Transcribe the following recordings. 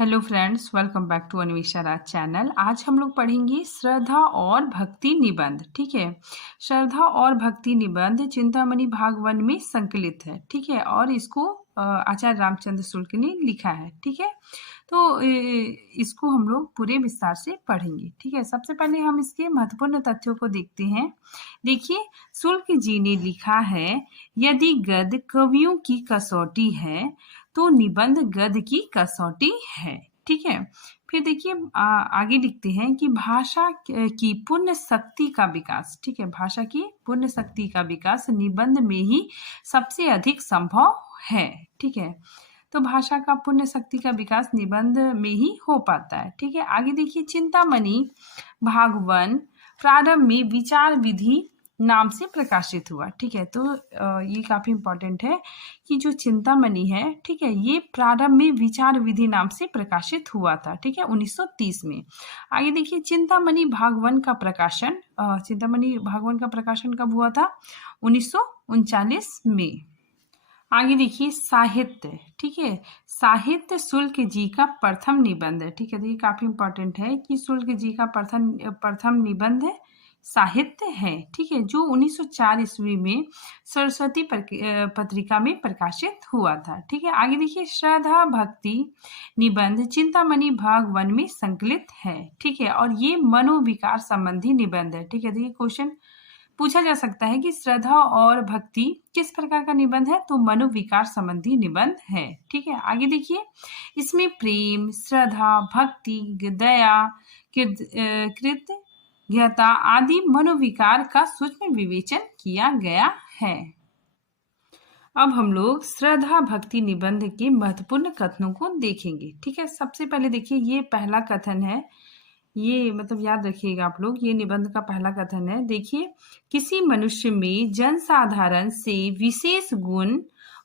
Hello friends, welcome back to Anvesha Raj channel. आज हम लोग पढ़ेंगे श्रद्धा और भक्ति निबंध। ठीक है, श्रद्धा और भक्ति निबंध चिंतामणि भाग 1 में संकलित है। ठीक है, और इसको आचार्य रामचंद्र शुक्ल ने लिखा है। ठीक है, तो इसको हम लोग पूरे विस्तार से पढ़ेंगे। ठीक है, सबसे पहले हम इसके महत्वपूर्ण तथ्यों को देखते हैं। देखिए, शुक्ल जी ने लिखा है, यदि गद्य कवियों की कसौटी है तो निबंध गद्य की कसौटी है। ठीक है, फिर देखिए आगे लिखते हैं कि भाषा की पुण्य शक्ति का विकास, ठीक है, भाषा की पुण्य शक्ति का विकास निबंध में ही सबसे अधिक संभव है। ठीक है, तो भाषा का पुण्य शक्ति का विकास निबंध में ही हो पाता है। ठीक है, आगे देखिए, चिंतामणि भाग 1 प्रारंभ में विचार विधि नाम से प्रकाशित हुआ। ठीक है, तो ये काफी इंपॉर्टेंट है कि जो चिंतामणि है, ठीक है, ये प्रारंभ में विचार विधि नाम से प्रकाशित हुआ था। ठीक है, 1930 में। आगे देखिए, चिंतामणि भाग 1 का प्रकाशन चिंतामणि भाग 1 का प्रकाशन कब हुआ था? 1939 में। आगे देखिए, साहित्य। ठीक है, साहित्य शुक्ल जी का प्रथम निबंध है। ठीक है, तो ये काफी इंपॉर्टेंट है कि शुक्ल जी का प्रथम निबंध साहित्य है। ठीक है, जो 1904 ईस्वी में सरस्वती पत्रिका में प्रकाशित हुआ था। ठीक है, आगे देखिए, श्रद्धा भक्ति निबंध चिंतामणि भाग 1 में संकलित है। ठीक है, और ये मनोविकार संबंधी निबंध है। ठीक है, तो ये क्वेश्चन पूछा जा सकता है कि श्रद्धा और भक्ति किस प्रकार का निबंध है? तो मनोविकार संबंधी निबंध है। ठीक है, आगे देखिए, इसमें प्रेम, श्रद्धा, भक्ति, दया, कृतज्ञता आदि मनोविकार का सूक्ष्म विवेचन किया गया है। अब हम लोग श्रद्धा भक्ति निबंध के महत्वपूर्ण कथनों को देखेंगे। ठीक है, सबसे पहले देखिए, ये पहला कथन है, ये मतलब याद रखिएगा आप लोग, ये निबंध का पहला कथन है। देखिए, किसी मनुष्य में जनसाधारण से विशेष गुण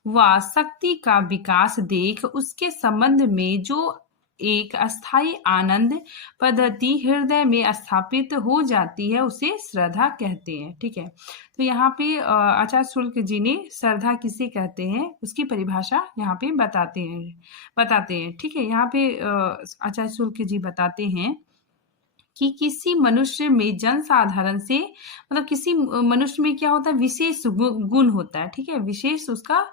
व शक्ति का विकास देख उसके संबंध में जो एक अस्थायी आनंद पद्धति हृदय में स्थापित हो जाती है उसे श्रद्धा कहते हैं। ठीक है, तो यहाँ पे आचार्य शुक्ल जी ने श्रद्धा किसे कहते हैं उसकी परिभाषा यहाँ पे बताते हैं। ठीक है, यहाँ पे आचार्य शुक्ल जी बताते हैं कि किसी मनुष्य में जनसाधारण से मतलब किसी मनुष्य में क्या होता है? विशेष गुण होता है। ठीक है, विशेष उसका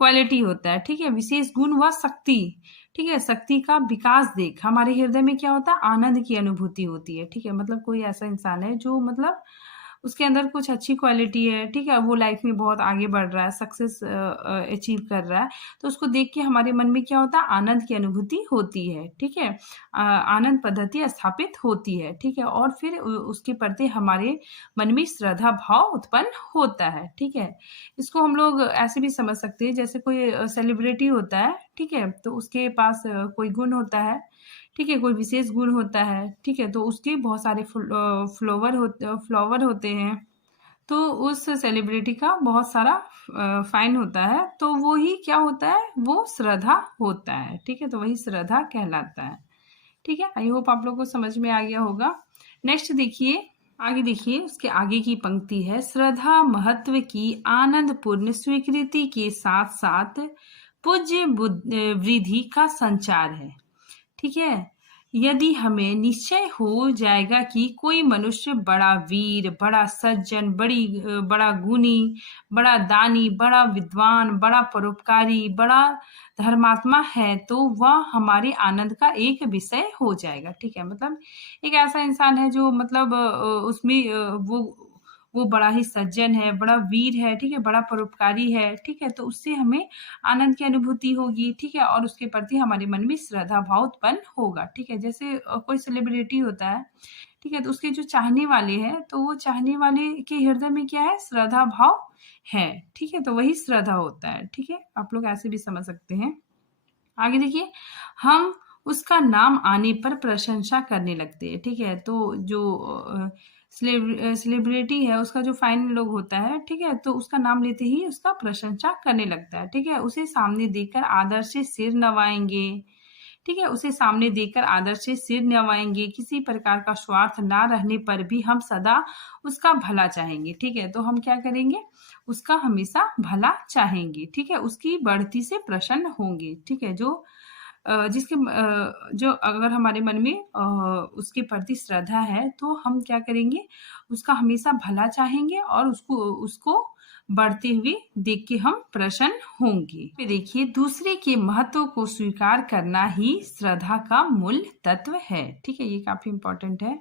क्वालिटी होता है। ठीक है, विशेष गुण व शक्ति। ठीक है, शक्ति का विकास देख हमारे हृदय में क्या होता है? आनंद की अनुभूति होती है। ठीक है, मतलब कोई ऐसा इंसान है जो मतलब उसके अंदर कुछ अच्छी क्वालिटी है। ठीक है, वो लाइफ में बहुत आगे बढ़ रहा है, सक्सेस अचीव कर रहा है, तो उसको देख के हमारे मन में क्या होता है? आनंद की अनुभूति होती है। ठीक है, आनंद पद्धति स्थापित होती है। ठीक है, और फिर उसके प्रति हमारे मन में श्रद्धा भाव उत्पन्न होता है। ठीक है, इसको हम लोग ऐसे भी समझ सकते हैं, जैसे कोई सेलिब्रिटी होता है, ठीक है, तो उसके पास कोई गुण होता है, ठीक है, कोई विशेष गुण होता है, ठीक है, तो उसके बहुत सारे फ्लावर होते हैं, तो उस सेलिब्रिटी का बहुत सारा फाइन होता है, तो वो ही क्या होता है? वो श्रद्धा होता है। ठीक है, तो वही श्रद्धा कहलाता है। ठीक है, आई होप आप लोगों को समझ में आ गया होगा। नेक्स्ट देखिए, आगे देखिए, उसके आगे की पंक्ति है, श्रद्धा महत्व की आनंदपूर्ण स्वीकृति के साथ साथ पूज्य वृद्धि का संचार है। ठीक है, यदि हमें निश्चय हो जाएगा कि कोई मनुष्य बड़ा वीर, बड़ा सज्जन, बड़ा गुणी, बड़ा दानी, बड़ा विद्वान, बड़ा परोपकारी, बड़ा धर्मात्मा है, तो वह हमारे आनंद का एक विषय हो जाएगा। ठीक है, मतलब एक ऐसा इंसान है जो मतलब उसमें वो बड़ा ही सज्जन है, बड़ा वीर है, ठीक है, बड़ा परोपकारी है, ठीक है, तो उससे हमें आनंद की अनुभूति होगी। ठीक है, और उसके प्रति हमारे मन में श्रद्धा भाव उत्पन्न होगा। ठीक है, जैसे कोई सेलिब्रिटी होता है, ठीक है, तो उसके जो चाहने वाले हैं, तो वो चाहने वाले के हृदय में क्या है? श्रद्धा भाव है। ठीक है, तो वही श्रद्धा होता है। ठीक है, आप लोग ऐसे भी समझ सकते हैं। आगे देखिए, हम उसका नाम आने पर प्रशंसा करने लगते हैं। ठीक है, तो जो सेलिब्रिटी है, उसका जो फाइन लोग होता है, ठीक है, तो उसका नाम लेते ही उसका प्रशंसा करने लगता है। ठीक है, उसे सामने देखकर आदर से सिर नवाएंगे। ठीक है, उसे सामने देखकर आदर से सिर नवाएंगे। किसी प्रकार का स्वार्थ ना रहने पर भी हम सदा उसका भला चाहेंगे। ठीक है, तो हम क्या करेंगे? उसका हमेशा भला चाहेंगे। ठीक है, उसकी बढ़ती से प्रसन्न होंगे। ठीक है, जो जो अगर हमारे मन में उसके प्रति श्रद्धा है तो हम क्या करेंगे, उसका हमेशा भला चाहेंगे और उसको बढ़ते हुए देख के हम प्रसन्न होंगे। फिर देखिए, दूसरे के महत्व को स्वीकार करना ही श्रद्धा का मूल तत्व है। ठीक है, ये काफी इंपॉर्टेंट है।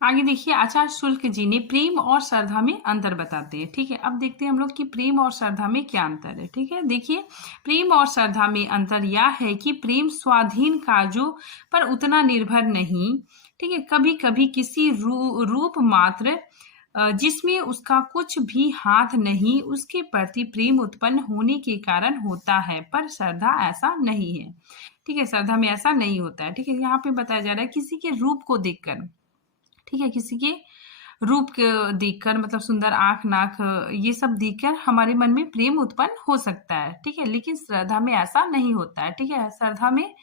आगे देखिए, आचार्य शुल्क जी ने प्रेम और श्रद्धा में अंतर बताते हैं। ठीक है, अब देखते हैं हम लोग कि प्रेम और श्रद्धा में क्या अंतर है। ठीक है, देखिए, प्रेम और श्रद्धा में अंतर यह है कि प्रेम स्वाधीन कार्यों पर उतना निर्भर नहीं। ठीक है, कभी कभी किसी रूप मात्र जिसमें उसका कुछ भी हाथ नहीं, उसके प्रति प्रेम उत्पन्न होने के कारण होता है, पर श्रद्धा ऐसा नहीं है। ठीक है, श्रद्धा में ऐसा नहीं होता है। ठीक है, यहाँ पे बताया जा रहा है किसी के रूप को देखकर, ठीक है, किसी के रूप के देखकर, मतलब सुंदर आंख नाक ये सब देखकर हमारे मन में प्रेम उत्पन्न हो सकता है। ठीक है, लेकिन श्रद्धा में ऐसा नहीं होता है। ठीक है, श्रद्धा में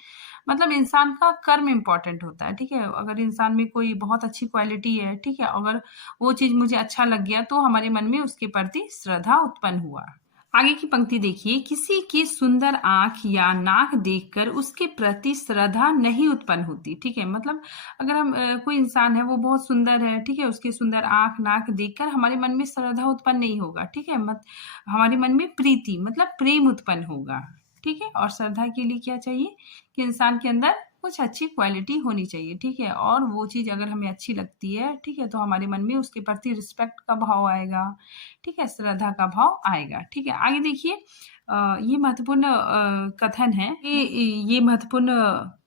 मतलब इंसान का कर्म इंपॉर्टेंट होता है। ठीक है, अगर इंसान में कोई बहुत अच्छी क्वालिटी है, ठीक है, अगर वो चीज मुझे अच्छा लग गया तो हमारे मन में उसके प्रति श्रद्धा उत्पन्न हुआ। आगे की पंक्ति देखिए, किसी की सुंदर आंख या नाक देखकर उसके प्रति श्रद्धा नहीं उत्पन्न होती। ठीक है, मतलब अगर हम कोई इंसान है वो बहुत सुंदर है, ठीक है, उसके सुंदर आंख नाक देखकर हमारे मन में श्रद्धा उत्पन्न नहीं होगा। ठीक है, हमारे मन में प्रीति मतलब प्रेम उत्पन्न होगा। ठीक है, और श्रद्धा के लिए क्या चाहिए कि इंसान के अंदर कुछ अच्छी क्वालिटी होनी चाहिए। ठीक है, और वो चीज अगर हमें अच्छी लगती है, ठीक है, तो हमारे मन में उसके प्रति रिस्पेक्ट का भाव आएगा। ठीक है, श्रद्धा का भाव आएगा। ठीक है, आगे देखिए, ये महत्वपूर्ण कथन है। ये महत्वपूर्ण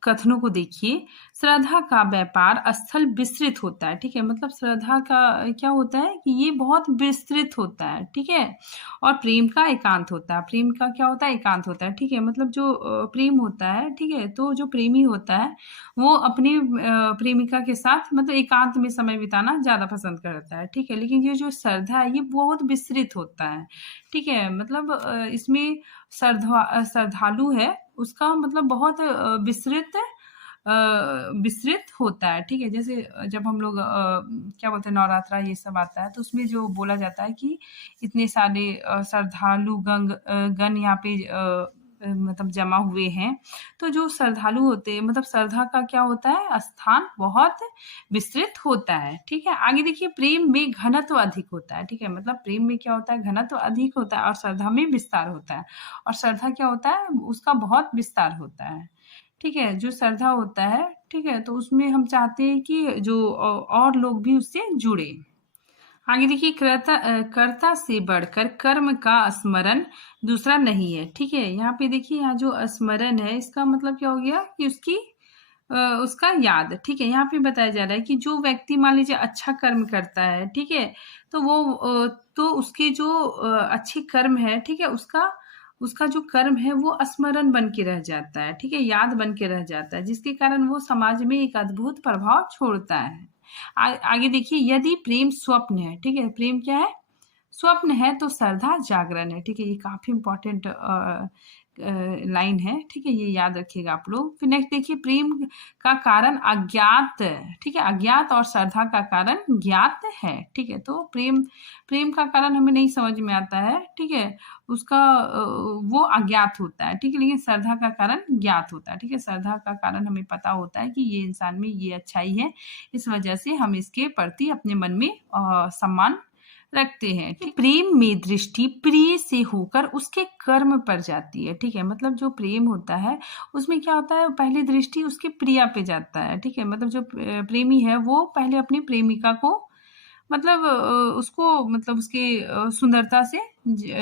कथनों को देखिए। श्रद्धा का व्यापार स्थल विस्तृत होता है। ठीक है, मतलब श्रद्धा का क्या होता है कि ये बहुत विस्तृत होता है। ठीक है, और प्रेम का एकांत होता है। प्रेम का क्या होता है, एकांत होता है। ठीक है, मतलब जो प्रेम होता है, ठीक है, तो जो प्रेमी होता है वो अपनी प्रेमिका के साथ मतलब एकांत में समय बिताना ज्यादा पसंद करता है। ठीक है, लेकिन ये जो श्रद्धा है ये बहुत विस्तृत होता है। ठीक है, मतलब इसमें श्रद्धालु है उसका मतलब बहुत विस्तृत होता है। ठीक है, जैसे जब हम लोग क्या बोलते हैं नवरात्रा ये सब आता है तो उसमें जो बोला जाता है कि इतने सारे श्रद्धालु गण यहाँ पे मतलब जमा हुए हैं, तो जो श्रद्धालु होते हैं मतलब श्रद्धा का क्या होता है, स्थान बहुत विस्तृत होता है। ठीक है, आगे देखिए, प्रेम में घनत्व अधिक होता है। ठीक है, मतलब प्रेम में क्या होता है, घनत्व अधिक होता है और श्रद्धा में विस्तार होता है। और श्रद्धा क्या होता है, उसका बहुत विस्तार होता है। ठीक है, जो श्रद्धा होता है, ठीक है, तो उसमें हम चाहते हैं कि जो और लोग भी उससे जुड़े। आगे देखिए, कर्ता से बढ़कर कर्म का स्मरण दूसरा नहीं है। ठीक है, यहाँ पे देखिए, यहाँ जो स्मरण है इसका मतलब क्या हो गया कि उसका याद। ठीक है, यहाँ पे बताया जा रहा है कि जो व्यक्ति मान लीजिए अच्छा कर्म करता है, ठीक है, तो वो तो उसके जो अच्छे कर्म है, ठीक है, उसका जो कर्म है वो स्मरण बन के रह जाता है। ठीक है, याद बन के रह जाता है, जिसके कारण वो समाज में एक अद्भुत प्रभाव छोड़ता है। आगे देखिए, यदि प्रेम स्वप्न है, ठीक है, प्रेम क्या है, स्वप्न है, तो श्रद्धा जागरण है। ठीक है, ये काफी इंपॉर्टेंट लाइन है। ठीक है, ये याद रखिएगा आप लोग। फिर नेक्स्ट देखिए, प्रेम का कारण अज्ञात। ठीक है, अज्ञात और श्रद्धा का कारण ज्ञात है। ठीक है, तो प्रेम का कारण हमें नहीं समझ में आता है। ठीक है, उसका वो अज्ञात होता है। ठीक है, लेकिन श्रद्धा का कारण ज्ञात होता है। ठीक है, श्रद्धा का कारण हमें पता होता है कि ये इंसान में ये अच्छाई है, इस वजह से हम इसके प्रति अपने मन में सम्मान रखते हैं। प्रेम में दृष्टि प्रिय से होकर उसके कर्म पर जाती है। ठीक है, मतलब जो प्रेम होता है उसमें क्या होता है, पहले दृष्टि उसके प्रिया पे जाता है। ठीक है, मतलब जो प्रेमी है वो पहले अपनी प्रेमिका को मतलब उसको मतलब उसके सुंदरता से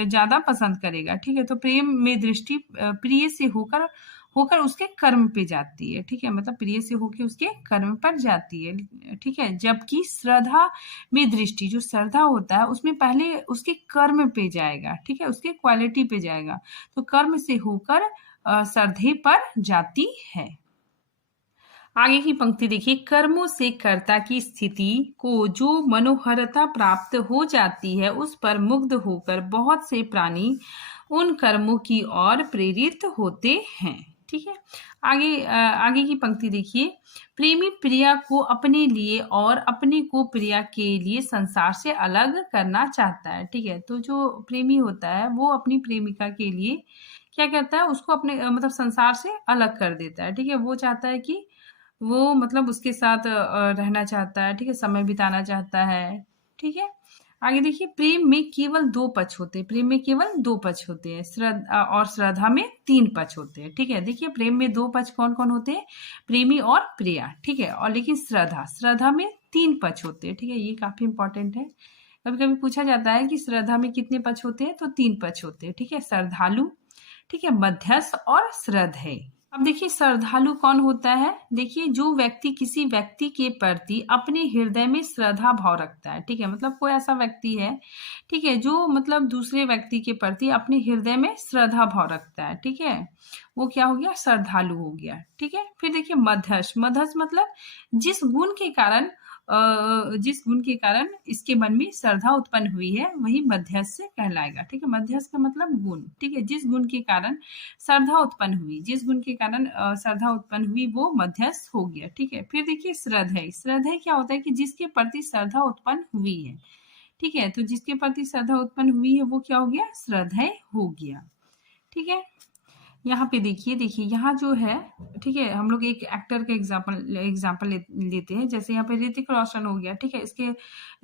ज्यादा पसंद करेगा। ठीक है, तो प्रेम में दृष्टि प्रिय से होकर उसके कर्म पे जाती है। ठीक है, मतलब प्रिय से होकर उसके कर्म पर जाती है। ठीक है, जबकि श्रद्धा में दृष्टि, जो श्रद्धा होता है उसमें पहले उसके कर्म पे जाएगा। ठीक है, उसके क्वालिटी पे जाएगा, तो कर्म से होकर श्रद्धे पर जाती है। आगे की पंक्ति देखिए, कर्मों से कर्ता की स्थिति को जो मनोहरता प्राप्त हो जाती है उस पर मुग्ध होकर बहुत से प्राणी उन कर्मों की ओर प्रेरित होते हैं। ठीक है। आगे की पंक्ति देखिए, प्रेमी प्रिया को अपने लिए और अपने को प्रिया के लिए संसार से अलग करना चाहता है। ठीक है, तो जो प्रेमी होता है वो अपनी प्रेमिका के लिए क्या कहता है, उसको अपने मतलब संसार से अलग कर देता है। ठीक है, वो चाहता है कि वो मतलब उसके साथ रहना चाहता है। ठीक है, समय बिताना चाहता है। ठीक है, आगे देखिए, प्रेम में केवल दो पक्ष होते हैं। प्रेम में केवल दो पक्ष होते हैं, श्रद्धा और श्रद्धा में तीन पक्ष होते हैं। ठीक है, देखिए प्रेम में दो पक्ष कौन कौन होते हैं, प्रेमी और प्रिया। ठीक है, और लेकिन श्रद्धा में तीन पक्ष होते हैं। ठीक है, ये काफी इंपॉर्टेंट है। कभी कभी पूछा जाता है कि श्रद्धा में कितने पक्ष होते हैं, तो तीन पक्ष होते हैं। ठीक है, श्रद्धालु, ठीक है, मध्यस्थ और श्रद्धेय। अब देखिए श्रद्धालु कौन होता है, देखिए जो व्यक्ति किसी व्यक्ति के प्रति अपने हृदय में श्रद्धा भाव रखता है। ठीक है, मतलब कोई ऐसा व्यक्ति है, ठीक है, जो मतलब दूसरे व्यक्ति के प्रति अपने हृदय में श्रद्धा भाव रखता है। ठीक है, वो क्या हो गया, श्रद्धालु हो गया। ठीक है, फिर देखिए मध्यस्थ, मध्यस्थ मतलब जिस गुण के कारण इसके मन में श्रद्धा उत्पन्न हुई है वही मध्यस्थ से कहलाएगा। ठीक है, मध्यस्थ का मतलब गुण। ठीक है, जिस गुण के कारण श्रद्धा उत्पन्न हुई, जिस गुण के कारण श्रद्धा उत्पन्न हुई वो मध्यस्थ हो गया। ठीक है, फिर देखिए श्रद्धेय, श्रद्धेय क्या होता है कि जिसके प्रति श्रद्धा उत्पन्न हुई है। ठीक है, तो जिसके प्रति श्रद्धा उत्पन्न हुई है वो क्या हो गया, श्रद्धेय हो गया। ठीक है, यहाँ पे देखिए यहाँ जो है, ठीक है, हम लोग एक एक्टर का एग्जाम्पल लेते हैं। जैसे यहाँ पे ऋतिक रोशन हो गया। ठीक है, इसके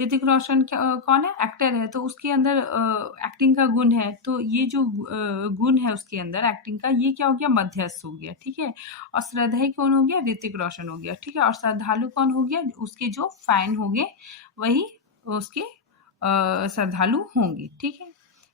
ऋतिक रोशन कौन है, एक्टर है, तो उसके अंदर एक्टिंग का गुण है। तो ये जो गुण है उसके अंदर एक्टिंग का, ये क्या हो गया, मध्यस्थ हो गया। ठीक है, और श्रद्धेय कौन हो गया, ऋतिक रोशन हो गया। ठीक है, और श्रद्धालु कौन हो गया, उसके जो फैन हो गए वही उसके श्रद्धालु होंगे। ठीक है,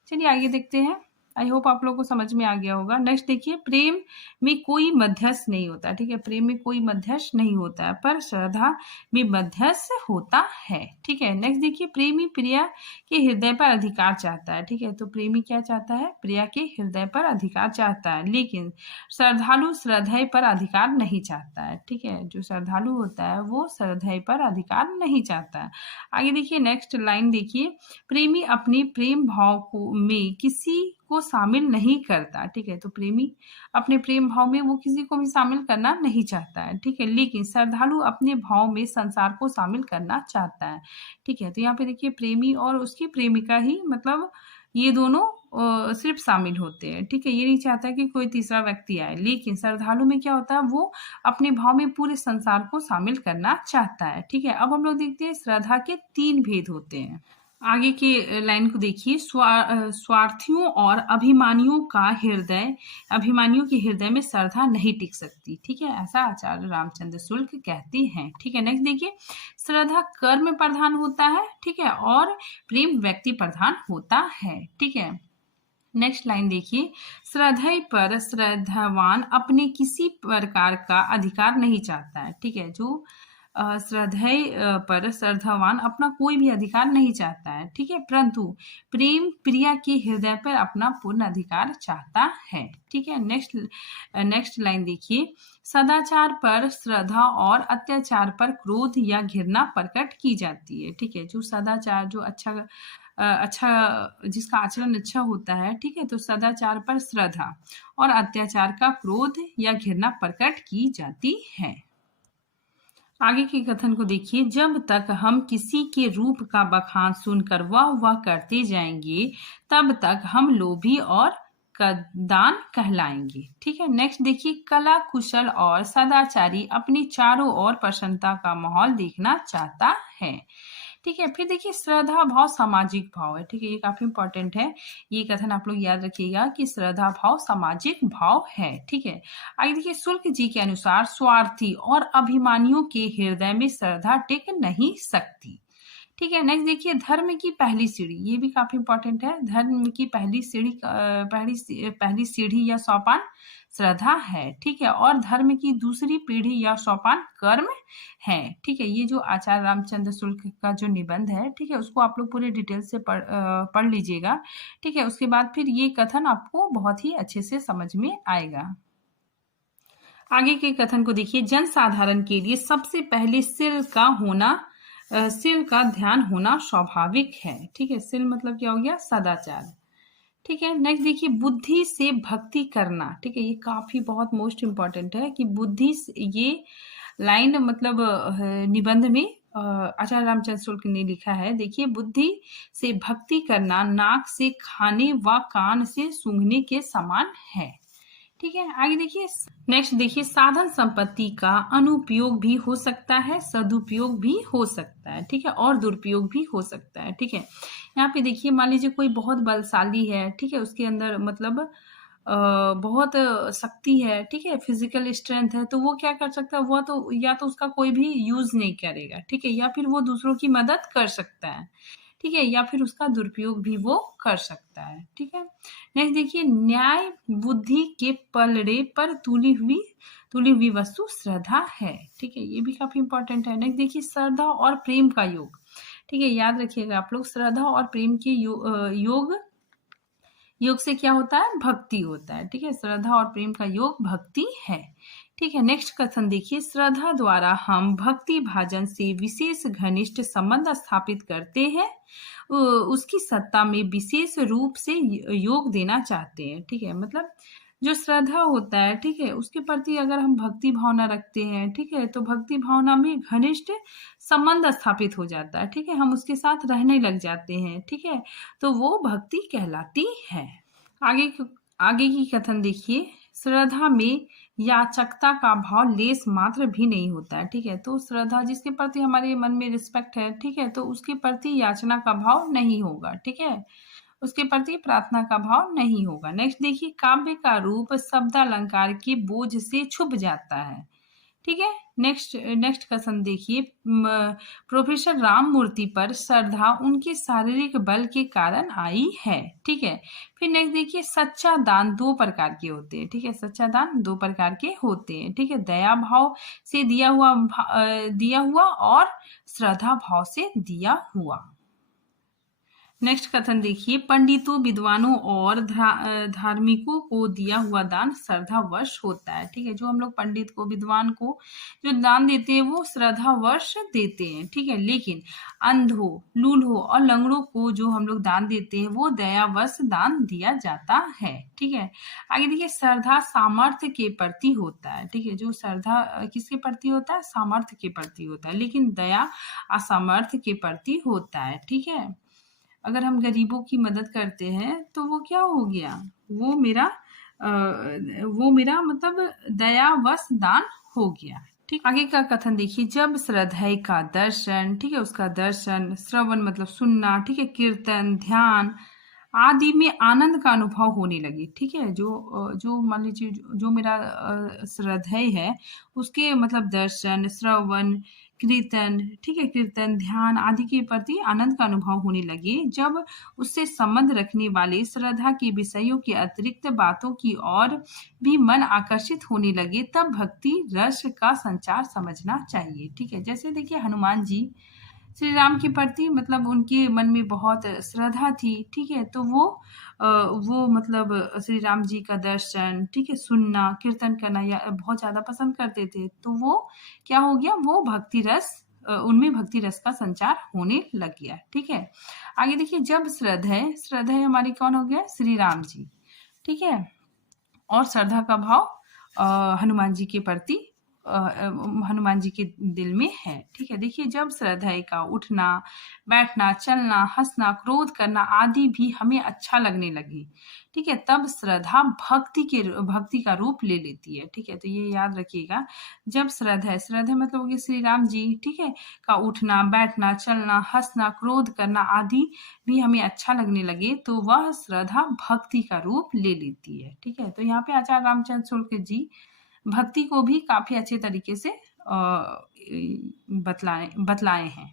चलिए आगे देखते हैं। आई होप आप लोगों को समझ में आ गया होगा। नेक्स्ट देखिए, प्रेम में कोई मध्यस्थ नहीं होता। ठीक है, प्रेम में कोई मध्यस्थ नहीं होता है, पर श्रद्धा में मध्यस्थ होता है। ठीक है, नेक्स्ट देखिए, प्रेमी प्रिया के हृदय पर अधिकार चाहता है। ठीक है, तो प्रेमी क्या चाहता है, प्रिया के हृदय पर अधिकार चाहता है, लेकिन श्रद्धालु श्रद्धेय पर अधिकार नहीं चाहता है। ठीक है, जो श्रद्धालु होता है वो श्रद्धेय पर अधिकार नहीं चाहता है। आगे देखिए, नेक्स्ट लाइन देखिए, प्रेमी अपने प्रेम भाव को में किसी को शामिल नहीं करता। ठीक है, तो प्रेमी अपने प्रेम भाव में वो किसी को भी शामिल करना नहीं चाहता है। ठीक है, लेकिन श्रद्धालु अपने भाव में संसार को शामिल करना चाहता है। ठीक है, तो यहाँ पे देखिए प्रेमी और उसकी प्रेमिका ही मतलब ये दोनों सिर्फ शामिल होते हैं। ठीक है, ये नहीं चाहता कि कोई तीसरा व्यक्ति आए, लेकिन श्रद्धालु में क्या होता है, वो अपने भाव में पूरे संसार को शामिल करना चाहता है। ठीक है, अब हम लोग देखते हैं श्रद्धा के तीन भेद होते हैं। आगे के लाइन को देखिए, स्वार्थियों और अभिमानियों के हृदय में श्रद्धा नहीं टिक सकती। ठीक है, ऐसा आचार्य रामचंद्र शुक्ल कहते हैं। ठीक है, नेक्स्ट देखिए, श्रद्धा कर्म प्रधान होता है। ठीक है, और प्रेम व्यक्ति प्रधान होता है। ठीक है, नेक्स्ट लाइन देखिए, श्रद्धेय पर श्रद्धावान अपने किसी प्रकार का अधिकार नहीं चाहता है। ठीक है, जो श्रद्धेय पर श्रद्धावान अपना कोई भी अधिकार नहीं चाहता है। ठीक है, परंतु प्रेम प्रिया के हृदय पर अपना पूर्ण अधिकार चाहता है। ठीक है, नेक्स्ट लाइन देखिए, सदाचार पर श्रद्धा और अत्याचार पर क्रोध या घृणा प्रकट की जाती है। ठीक है, जो सदाचार, जो जिसका आचरण अच्छा होता है, ठीक है, तो सदाचार पर श्रद्धा और अत्याचार का क्रोध या घृणा प्रकट की जाती है। आगे के कथन को देखिए, जब तक हम किसी के रूप का बखान सुनकर वाह करते जाएंगे तब तक हम लोभी और कद्दान कहलाएंगे। ठीक है, नेक्स्ट देखिए, कला कुशल और सदाचारी अपने चारों ओर प्रसन्नता का माहौल देखना चाहता है। ठीक है, फिर देखिए, श्रद्धा भाव सामाजिक भाव है। ठीक है, ये काफी इंपॉर्टेंट है, ये कथन आप लोग याद रखिएगा कि श्रद्धा भाव सामाजिक भाव है। ठीक है, आगे देखिए, शुक्ल जी के अनुसार स्वार्थी और अभिमानियों के हृदय में श्रद्धा टिक नहीं सकती। ठीक है, नेक्स्ट देखिए, धर्म की पहली सीढ़ी, ये भी काफी इंपॉर्टेंट है। धर्म की पहली सीढ़ी या सोपान श्रद्धा है। ठीक है, और धर्म की दूसरी पीढ़ी या सोपान कर्म है। ठीक है, ये जो आचार्य रामचंद्र शुक्ल का जो निबंध है, ठीक है, उसको आप लोग पूरे डिटेल से पढ़ लीजिएगा। ठीक है, उसके बाद फिर ये कथन आपको बहुत ही अच्छे से समझ में आएगा। आगे के कथन को देखिए, जनसाधारण के लिए सबसे पहले शील का ध्यान होना स्वाभाविक है। ठीक है, शील मतलब क्या हो गया, सदाचार। ठीक है। नेक्स्ट देखिए बुद्धि से भक्ति करना, ठीक है, ये काफी बहुत मोस्ट इम्पॉर्टेंट है कि ये लाइन मतलब निबंध में आचार्य रामचंद्र शुक्ल ने लिखा है। देखिए बुद्धि से भक्ति करना नाक से खाने व कान से सूंघने के समान है। ठीक है, आगे देखिए। नेक्स्ट देखिए साधन संपत्ति का अनुपयोग भी हो सकता है, सदुपयोग भी हो सकता है, ठीक है, और दुरुपयोग भी हो सकता है। ठीक है, यहाँ पे देखिए मान लीजिए कोई बहुत बलशाली है, ठीक है, उसके अंदर मतलब बहुत शक्ति है, ठीक है, फिजिकल स्ट्रेंथ है, तो वो क्या कर सकता है, वो तो या तो उसका कोई भी यूज नहीं करेगा, ठीक है, या फिर वो दूसरों की मदद कर सकता है, ठीक है, या फिर उसका दुरुपयोग भी वो कर सकता है। ठीक है, नेक्स्ट देखिए न्याय बुद्धि के पलड़े पर तुली हुई वस्तु श्रद्धा है। ठीक है, ये भी काफी इंपॉर्टेंट है। नेक्स्ट देखिए श्रद्धा और प्रेम का योग। ठीक है, याद रखिएगा आप लोग, श्रद्धा और प्रेम के योग से क्या होता है, भक्ति होता है। ठीक है, श्रद्धा और प्रेम का योग भक्ति है। ठीक है, नेक्स्ट कथन देखिए श्रद्धा द्वारा हम भक्ति भाजन से विशेष घनिष्ठ संबंध स्थापित करते हैं, उसकी सत्ता में विशेष रूप से योग देना चाहते हैं। ठीक है, मतलब जो श्रद्धा होता है, ठीक है, उसके प्रति अगर हम भक्ति भावना रखते हैं, ठीक है, तो भक्ति भावना में घनिष्ठ संबंध स्थापित हो जाता है। ठीक है, हम उसके साथ रहने लग जाते हैं। ठीक है, तो वो भक्ति कहलाती है। आगे की कथन देखिए श्रद्धा में याचकता का भाव लेस मात्र भी नहीं होता है। ठीक है, तो श्रद्धा जिसके प्रति हमारे मन में रिस्पेक्ट है, ठीक है, तो उसके प्रति याचना का भाव नहीं होगा। ठीक है, उसके प्रति प्रार्थना का भाव नहीं होगा। नेक्स्ट देखिए काव्य का रूप शब्द अलंकार के बोझ से छुप जाता है। ठीक है, नेक्स्ट कथन देखिए प्रोफेसर राम मूर्ति पर श्रद्धा उनके शारीरिक बल के कारण आई है। ठीक है, फिर नेक्स्ट देखिए सच्चा दान दो प्रकार के होते हैं। ठीक है, सच्चा दान दो प्रकार के होते हैं। ठीक है, दया भाव से दिया हुआ और श्रद्धा भाव से दिया हुआ। नेक्स्ट कथन देखिए पंडितों विद्वानों और धार्मिकों को दिया हुआ दान श्रद्धावश होता है। ठीक है, जो हम लोग पंडित को विद्वान को जो दान देते हैं वो श्रद्धावश देते हैं। ठीक है, लेकिन अंधों लूल्हों और लंगड़ों को जो हम लोग दान देते हैं वो दयावश दान दिया जाता है। ठीक है, आगे देखिए श्रद्धा सामर्थ्य के प्रति होता है। ठीक है, जो श्रद्धा किसके प्रति होता है, सामर्थ्य के प्रति होता है, लेकिन दया असामर्थ्य के प्रति होता है। ठीक है, अगर हम गरीबों की मदद करते हैं तो वो क्या हो गया, वो मेरा मतलब दयावश दान हो गया। ठीक, आगे का कथन देखिए जब श्रद्धा का दर्शन, ठीक है, उसका दर्शन, श्रवण मतलब सुनना, ठीक है, कीर्तन ध्यान आदि में आनंद का अनुभव होने लगे। ठीक है, जो मान लीजिए जो मेरा श्रद्धा है उसके मतलब दर्शन श्रवण कीर्तन, ठीक है, कीर्तन ध्यान आदि के प्रति आनंद का अनुभव होने लगे, जब उससे संबंध रखने वाले श्रद्धा के विषयों के अतिरिक्त बातों की ओर भी मन आकर्षित होने लगे, तब भक्ति रस का संचार समझना चाहिए। ठीक है, जैसे देखिए हनुमान जी श्री राम के प्रति मतलब उनके मन में बहुत श्रद्धा थी। ठीक है, तो वो मतलब श्री राम जी का दर्शन, ठीक है, सुनना कीर्तन करना या बहुत ज्यादा पसंद करते थे, तो वो क्या हो गया, वो भक्ति रस उनमें भक्ति रस का संचार होने लग गया। ठीक है, आगे देखिए जब श्रद्धा हमारी कौन हो गया, श्री राम जी। ठीक है, और श्रद्धा का भाव हनुमान जी के प्रति हनुमान जी के दिल में है। ठीक है, देखिए जब श्रद्धा का उठना बैठना चलना हंसना क्रोध करना आदि भी हमें अच्छा लगने लगे, ठीक है, तब श्रद्धा भक्ति का रूप ले लेती है। ठीक है, तो ये याद रखिएगा, जब श्रद्धा मतलब होगी श्री राम जी, ठीक है, का उठना बैठना चलना हंसना क्रोध करना आदि भी हमें अच्छा लगने लगे, तो वह श्रद्धा भक्ति का रूप ले लेती है। ठीक है, तो यहाँ पे आचार्य रामचंद्र शुक्ल जी भक्ति को भी काफी अच्छे तरीके से बतलाए हैं।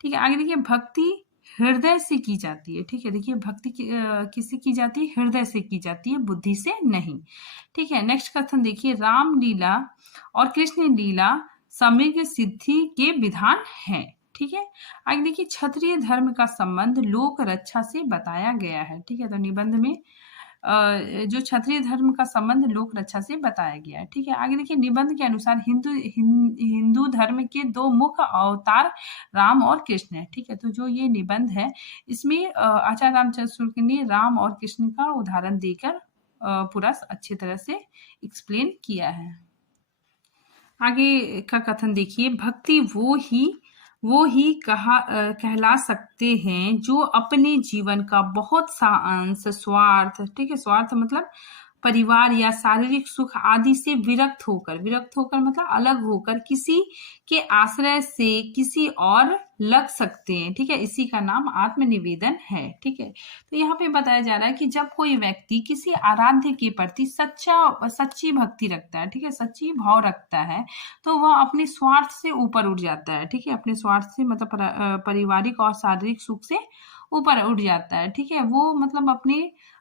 ठीक है, आगे देखिए भक्ति हृदय से की जाती है। ठीक है, देखिए भक्ति किससे की जाती है, हृदय से की जाती है, बुद्धि से नहीं। ठीक है, नेक्स्ट कथन देखिए राम लीला और कृष्ण लीला समग्र सिद्धि के विधान है। ठीक है, आगे देखिए क्षत्रिय धर्म का संबंध लोक रक्षा से बताया गया है। ठीक है, तो निबंध में जो क्षत्रिय धर्म का संबंध लोक रक्षा से बताया गया है। ठीक है, आगे देखिए, निबंध के अनुसार हिंदू धर्म के दो मुख्य अवतार राम और कृष्ण है। ठीक है, तो जो ये निबंध है इसमें आचार्य रामचंद्र शुक्ल ने राम और कृष्ण का उदाहरण देकर पूरा अच्छी तरह से एक्सप्लेन किया है। आगे का कथन देखिए, भक्ति वो ही कहला सकते हैं जो अपने जीवन का बहुत सा अंश स्वार्थ, ठीक है, स्वार्थ मतलब परिवार या शारीरिक सुख आदि से विरक्त होकर मतलब अलग होकर किसी के आश्रय से किसी और लग सकते हैं। ठीक है, इसी का नाम आत्मनिवेदन है। ठीक है, तो यहाँ पे बताया जा रहा है कि जब कोई व्यक्ति किसी आराध्य के प्रति सच्ची भक्ति रखता है, ठीक है, सच्ची भाव रखता है, तो वह अपने स्वार्थ से ऊपर उठ जाता है। ठीक है, अपने स्वार्थ से मतलब पारिवारिक और शारीरिक सुख से ऊपर उठ जाता है। ठीक है, वो मतलब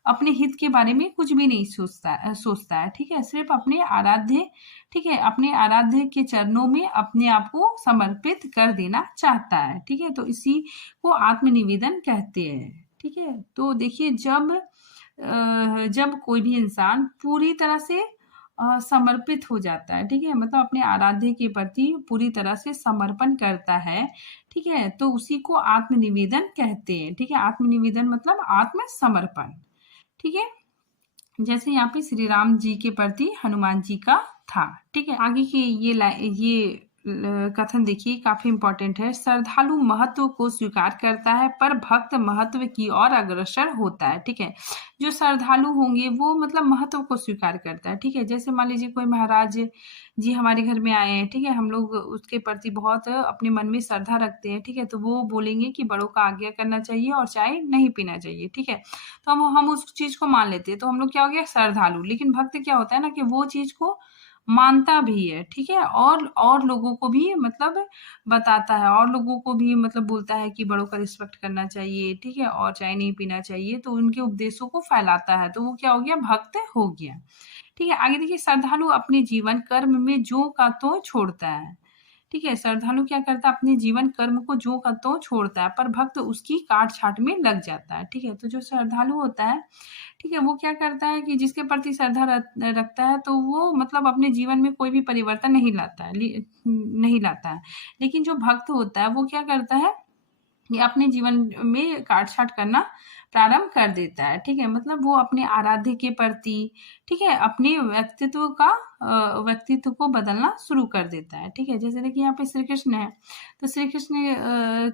अपने हित के बारे में कुछ भी नहीं सोचता है। ठीक है, सिर्फ अपने आराध्य के चरणों में अपने आप को समर्पित कर देना चाहता है। ठीक है, तो इसी को आत्मनिवेदन कहते हैं। ठीक है, तो देखिए, जब कोई भी इंसान पूरी तरह से समर्पित हो जाता है, ठीक है, मतलब अपने आराध्य के प्रति पूरी तरह से समर्पण करता है, ठीक है, तो उसी को आत्मनिवेदन कहते हैं। ठीक है, आत्मनिवेदन मतलब आत्मसमर्पण। ठीक है, जैसे यहाँ पे श्री राम जी के प्रति हनुमान जी का था। ठीक है, आगे की ये कथन देखिए, काफी इंपॉर्टेंट है। श्रद्धालु महत्व को स्वीकार करता है पर भक्त महत्व की ओर अग्रसर होता है। ठीक है, जो श्रद्धालु होंगे वो मतलब महत्व को स्वीकार करता है। ठीक है, जैसे मान लीजिए कोई महाराज जी हमारे घर में आए हैं, ठीक है, हम लोग उसके प्रति बहुत अपने मन में श्रद्धा रखते हैं। ठीक है, तो वो बोलेंगे कि बड़ों का आज्ञा करना चाहिए और चाय नहीं पीना चाहिए। ठीक है, तो हम उस चीज को मान लेते हैं, तो हम लोग क्या हो गया, श्रद्धालु। लेकिन भक्त क्या होता है ना कि वो चीज को मानता भी है। ठीक है, और लोगों को भी मतलब बताता है, और लोगों को भी मतलब बोलता है कि बड़ों का रिस्पेक्ट करना चाहिए। ठीक है, और चाय नहीं पीना चाहिए, तो उनके उपदेशों को फैलाता है, तो वो क्या हो गया, भक्त हो गया। ठीक है, आगे देखिए, श्रद्धालु अपने जीवन कर्म में जो का तो छोड़ता है। ठीक है, श्रद्धालु क्या करता है, अपने जीवन कर्म को जो का तो छोड़ता है, पर भक्त उसकी काट छाट में लग जाता है। ठीक है, तो जो श्रद्धालु होता है, ठीक है, वो क्या करता है कि जिसके प्रति श्रद्धा रखता है, तो वो मतलब अपने जीवन में कोई भी परिवर्तन नहीं लाता है। लेकिन जो भक्त होता है वो क्या करता है, ये अपने जीवन में काट छाट करना प्रारंभ कर देता है। ठीक है, मतलब वो अपने आराध्य के प्रति, ठीक है, अपने व्यक्तित्व को बदलना शुरू कर देता है। ठीक है, जैसे देखिए यहाँ पे श्री कृष्ण है, तो श्री कृष्ण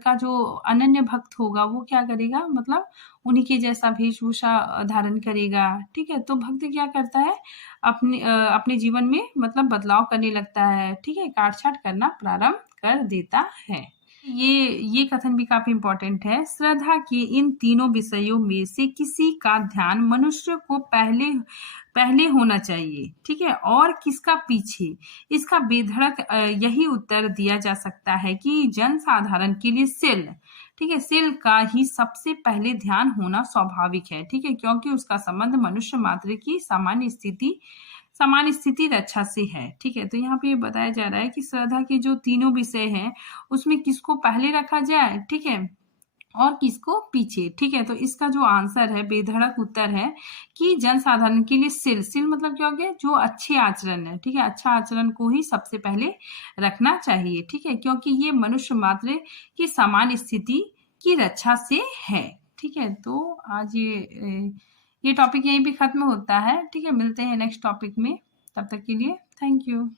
का जो अनन्य भक्त होगा वो क्या करेगा, मतलब उन्हीं के जैसा वेशभूषा धारण करेगा। ठीक है, तो भक्त क्या करता है, अपने जीवन में मतलब बदलाव करने लगता है। ठीक है, काट छाट करना प्रारंभ कर देता है। ये कथन भी काफी इंपॉर्टेंट है। श्रद्धा के इन तीनों विषयों में से किसी का ध्यान मनुष्य को पहले होना चाहिए, ठीक है, और किसका पीछे। इसका बेधड़क यही उत्तर दिया जा सकता है कि जन साधारण के लिए सेल, ठीक है, सेल का ही सबसे पहले ध्यान होना स्वाभाविक है। ठीक है, क्योंकि उसका संबंध मनुष्य मात्र की सामान्य स्थिति रक्षा से है। ठीक है, तो यहाँ पे ये बताया जा रहा है कि श्रद्धा के जो तीनों विषय हैं उसमें किसको पहले रखा जाए, ठीक है, और किसको पीछे। ठीक है, तो इसका जो आंसर है, बेधड़क उत्तर है कि जनसाधारण के लिए सिल मतलब क्या हो गया, जो अच्छे आचरण है। ठीक है, अच्छा आचरण को ही सबसे पहले रखना चाहिए। ठीक है, क्योंकि ये मनुष्य मात्र की सामान्य स्थिति की रक्षा से है। ठीक है, तो आज ये टॉपिक यहीं पे खत्म होता है। ठीक है, मिलते हैं नेक्स्ट टॉपिक में, तब तक के लिए थैंक यू।